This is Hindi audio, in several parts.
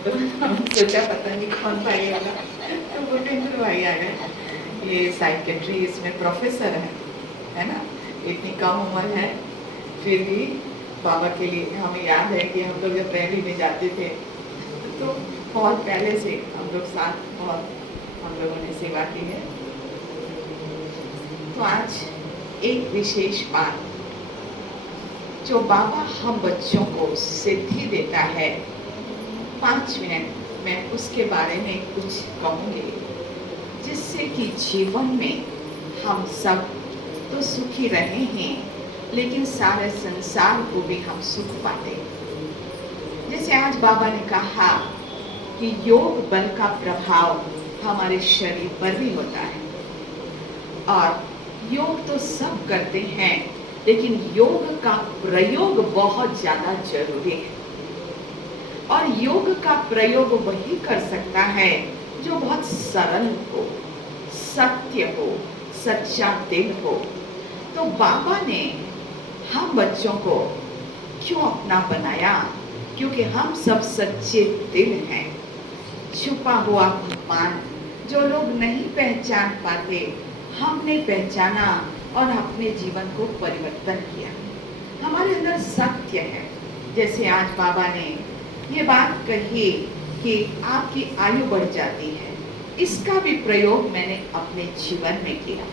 तो हम सोचा पता नहीं कौन भाई होगा, तो भूपेंद्र भाई आ गए। ये साइकेट्री इसमें प्रोफेसर है ना। इतनी कम उम्र है फिर भी बाबा के लिए हमें याद है कि हम लोग जब रैली में जाते थे तो बहुत पहले से हम लोग साथ बहुत हम लोगों ने सेवा की है। तो आज एक विशेष बात जो बाबा हम बच्चों को सिद्धि देता है, 5 मिनट मैं उसके बारे में कुछ कहूँगी, जिससे कि जीवन में हम सब तो सुखी रहे हैं लेकिन सारे संसार को भी हम सुख पाते। जैसे आज बाबा ने कहा कि योग बल का प्रभाव हमारे शरीर पर भी होता है, और योग तो सब करते हैं लेकिन योग का प्रयोग बहुत ज्यादा जरूरी है। और योग का प्रयोग वही कर सकता है जो बहुत सरल हो, सत्य हो, सच्चा दिल हो। तो बाबा ने हम बच्चों को क्यों अपना बनाया? क्योंकि हम सब सच्चे दिल हैं। छुपा हुआ भगवान जो लोग नहीं पहचान पाते, हमने पहचाना और अपने जीवन को परिवर्तन किया। हमारे अंदर सत्य है। जैसे आज बाबा ने ये बात कही कि आपकी आयु बढ़ जाती है, इसका भी प्रयोग मैंने अपने जीवन में किया।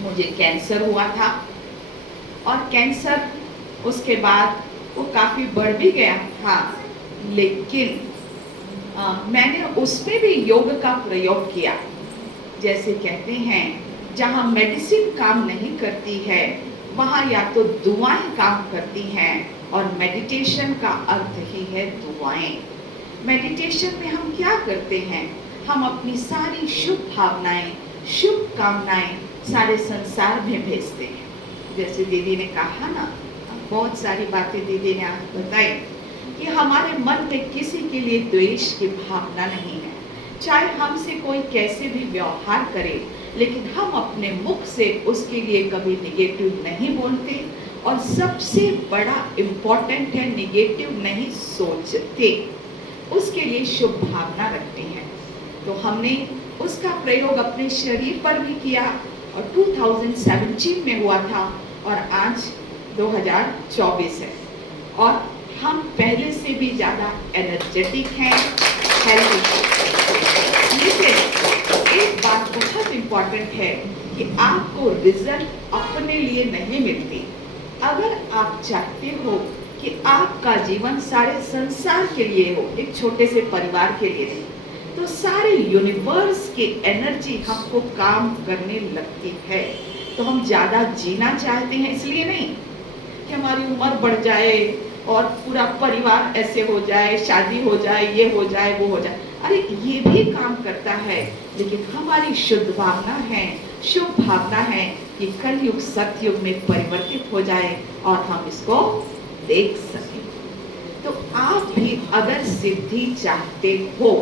मुझे कैंसर हुआ था और कैंसर उसके बाद वो काफी बढ़ भी गया था, लेकिन मैंने उसमें भी योग का प्रयोग किया। जैसे कहते हैं जहाँ मेडिसिन काम नहीं करती है वहाँ या तो दुआएं काम करती हैं, और मेडिटेशन का अर्थ ही है दुआएं। मेडिटेशन में हम क्या करते हैं? हम अपनी सारी शुभ भावनाएं, शुभ कामनाएं सारे संसार में भेजते हैं। जैसे दीदी ने कहा ना, बहुत सारी बातें दीदी ने आज बताई कि हमारे मन में किसी के लिए द्वेष की भावना नहीं है। चाहे हमसे कोई कैसे भी व्यवहार करे, लेकिन हम अपने मुख से उसके लिए कभी निगेटिव नहीं बोलते, और सबसे बड़ा इम्पोर्टेंट है निगेटिव नहीं सोचते, उसके लिए शुभ भावना रखते हैं। तो हमने उसका प्रयोग अपने शरीर पर भी किया, और 2017 में हुआ था और आज 2024 है, और हम पहले से भी ज़्यादा एनर्जेटिक हैं, हेल्दी। लेकिन एक बात बहुत इम्पॉर्टेंट है कि आपको रिजल्ट अपने लिए नहीं मिलती। अगर आप चाहते हो कि आपका जीवन सारे संसार के लिए हो, एक छोटे से परिवार के लिए नहीं, तो सारे यूनिवर्स की एनर्जी हमको काम करने लगती है। तो हम ज़्यादा जीना चाहते हैं, इसलिए नहीं कि हमारी उम्र बढ़ जाए और पूरा परिवार ऐसे हो जाए, शादी हो जाए, ये हो जाए, वो हो जाए। अरे ये भी काम करता है, लेकिन हमारी शुद्ध भावना है, शुभ भावना है कि कलयुग सतयुग में परिवर्तित हो जाए और हम इसको देख सकें। तो आप भी अगर सिद्धि चाहते हो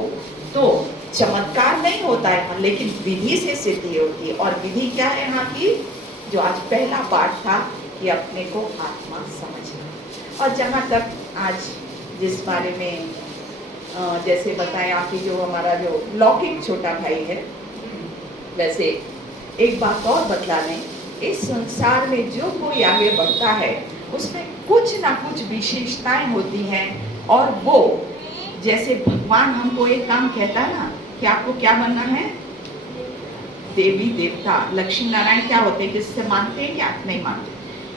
तो चमत्कार नहीं होता है, लेकिन विधि से सिद्धि होती है। और विधि क्या है यहाँ की? जो आज पहला पाठ था कि अपने को आत्मा समझना। और जहाँ तक आज जिस बारे में जैसे बताएं आपकी, जो हमारा जो लौकिक छोटा भाई है, वैसे एक बात और बतला दें, इस संसार में जो कोई आगे बढ़ता है उसमें कुछ ना कुछ विशेषताएं होती हैं। और वो जैसे भगवान हमको एक काम कहता है ना कि आपको क्या बनना है, देवी देवता, लक्ष्मी नारायण क्या होते हैं, किससे मानते हैं क्या नहीं मानते।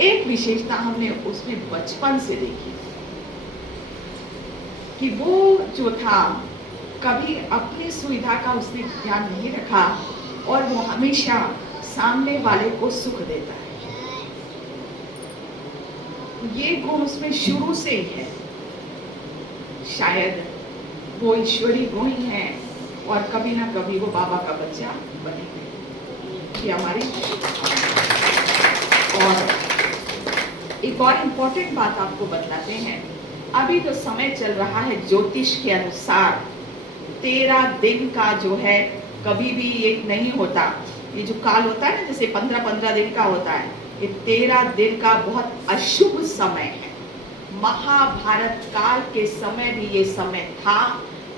एक विशेषता हमने उसमें बचपन से देखी कि वो जो था कभी अपनी सुविधा का उसने ध्यान नहीं रखा, और वो हमेशा सामने वाले को सुख देता है। ये गुण उसमें शुरू से ही है। शायद वो ईश्वरी गुण ही है, और कभी ना कभी वो बाबा का बच्चा बनेंगे, ये हमारी। और एक और इम्पोर्टेंट बात आपको बतलाते हैं। अभी तो समय चल रहा है ज्योतिष के अनुसार 13 दिन का जो है कभी भी एक नहीं होता। ये जो काल होता है ना, जैसे 15-15 दिन का होता है, ये 13 दिन का बहुत अशुभ समय है। महाभारत काल के समय भी ये समय था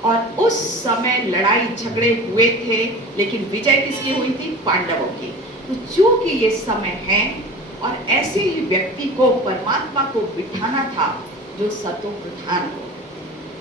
और उस समय लड़ाई झगड़े हुए थे, लेकिन विजय किसकी हुई थी? पांडवों की। तो चूंकि ये समय है और ऐसे ही व्यक्ति को परमात्मा को बिठाना था जो सतो प्रधान हो,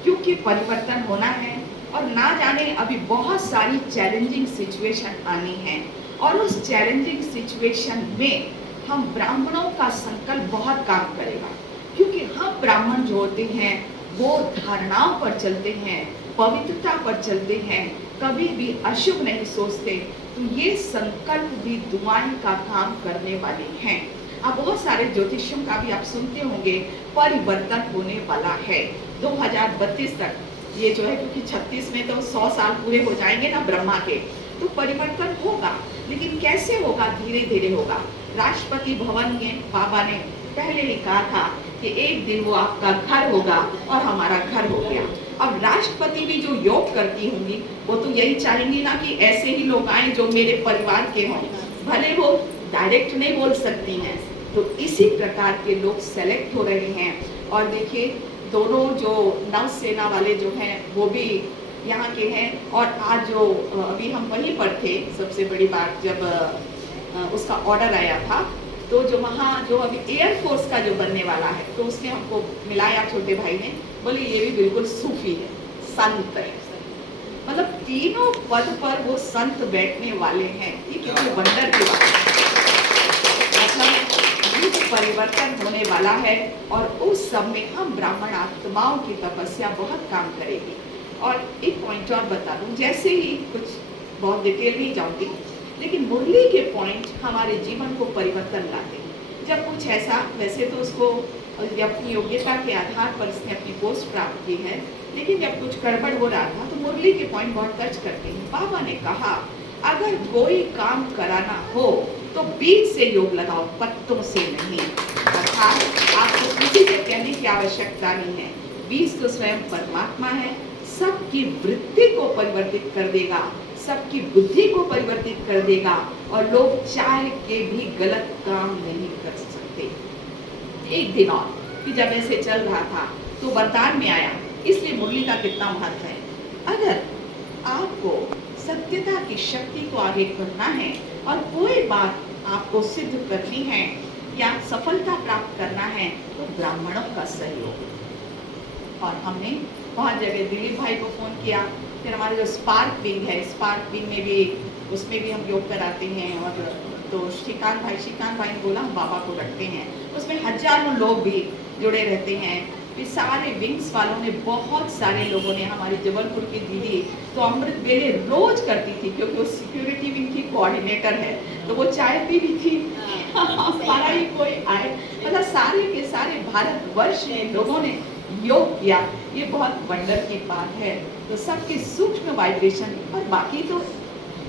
क्योंकि परिवर्तन होना है और ना जाने अभी बहुत सारी चैलेंजिंग सिचुएशन आनी है और उस चैलेंजिंग सिचुएशन में हम ब्राह्मणों का संकल्प बहुत काम करेगा, क्योंकि हम ब्राह्मण जो होते हैं वो धारणाओं पर चलते हैं, पवित्रता पर चलते हैं, कभी भी अशुभ नहीं सोचते। तो ये संकल्प भी दुआएं का काम करने वाले हैं। अब बहुत सारे ज्योतिषियों का भी आप सुनते होंगे परिवर्तन होने वाला है 2032 तक। ये जो है, क्योंकि 36 में तो 100 साल पूरे हो जाएंगे ना ब्रह्मा के, तो परिवर्तन होगा, लेकिन कैसे होगा? धीरे धीरे होगा। राष्ट्रपति भवन में बाबा ने पहले ही कहा था कि एक दिन वो आपका घर होगा और हमारा घर हो गया। अब राष्ट्रपति भी जो योग करती होंगी वो तो यही चाहेंगी ना कि ऐसे ही लोग आए जो मेरे परिवार के हों, भले वो डायरेक्ट नहीं बोल सकती हैं। तो इसी प्रकार के लोग सेलेक्ट हो रहे हैं। और देखिए, दोनों जो नौसेना वाले जो हैं वो भी यहाँ के हैं। और आज जो अभी हम वहीं पर थे, सबसे बड़ी बात जब उसका ऑर्डर आया था, तो जो वहाँ जो अभी एयरफोर्स का जो बनने वाला है, तो उसने हमको मिलाया, छोटे भाई ने, बोले ये भी बिल्कुल सूफी है, संत है। मतलब तीनों पद पर वो संत बैठने वाले हैं। ये कितने वंडर की बात है। मतलब युग परिवर्तन होने वाला है और उस सब में हम ब्राह्मण आत्माओं की तपस्या बहुत काम करेगी। और एक पॉइंट और बता दूं, जैसे ही कुछ बहुत डिटेल नहीं जाऊंगी, लेकिन मुरली के पॉइंट हमारे जीवन को परिवर्तन लाते हैं। जब कुछ ऐसा, वैसे तो उसको अपनी योग्यता के आधार पर इसने अपनी पोस्ट प्राप्त की है, लेकिन जब कुछ गड़बड़ हो रहा था तो मुरली के पॉइंट बहुत टच करते हैं। बाबा ने कहा अगर कोई काम कराना हो तो बीज से योग लगाओ, पत्तों से नहीं। अर्थात आपको किसी से कहने की आवश्यकता नहीं है। बीज तो स्वयं परमात्मा है, सबकी वृत्ति को परिवर्तित कर देगा, सबकी बुद्धि को परिवर्तित कर देगा और लोग चाह के भी गलत काम नहीं कर सकते। एक दिन और कि जब ऐसे चल रहा था तो वरदान में आया, इसलिए मुरली का कितना महत्व है। अगर आपको सत्यता की शक्ति को आगे करना है और कोई बात आपको सिद्ध करनी है या सफलता प्राप्त करना है, तो ब्राह्मणों का सहयोग। और हमने बहुत जगह दिलीप भाई को फोन किया, फिर हमारे जो स्पार्क विंग है, स्पार्क विंग में भी, उसमें भी हम योग कराते हैं। और तो श्रीकांत भाई ने बोला हम बाबा को रखते हैं, उसमें हजारों लोग भी जुड़े रहते हैं। फिर सारे विंग्स वालों ने, बहुत सारे लोगों ने, हमारी जबलपुर की दीदी तो अमृत बेले रोज करती थी, क्योंकि वो सिक्योरिटी विंग की कोऑर्डिनेटर है, तो वो चाय पी भी थी हमारा ही कोई आए। मतलब सारे के सारे भारतवर्ष में लोगों ने योग किया। ये बहुत वंडर की बात है। तो सबकी सूक्ष्म वाइब्रेशन, और बाकी तो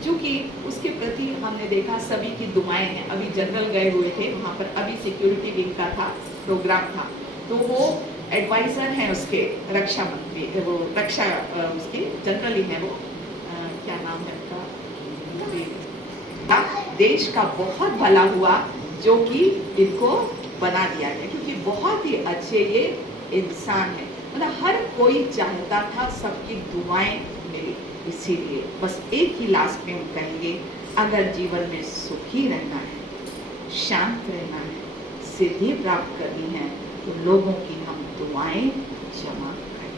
चूंकि उसके प्रति हमने देखा सभी की दुआएं हैं। अभी जनरल गए हुए थे वहाँ पर, अभी सिक्योरिटी विंग का था प्रोग्राम था, तो वो एडवाइजर हैं उसके, रक्षा मंत्री, वो रक्षा उसके जनरल ही है वो, क्या नाम है उनका। देश का बहुत भला हुआ जो कि इनको बना दिया गया, क्योंकि बहुत ही अच्छे ये इंसान है। मतलब हर कोई चाहता था सबकी दुआएं मिले। इसीलिए बस एक ही लास्ट में हम कहेंगे, अगर जीवन में सुखी रहना है, शांत रहना है, सिद्धि प्राप्त करनी है, तो लोगों की हम दुआएं जमा करें।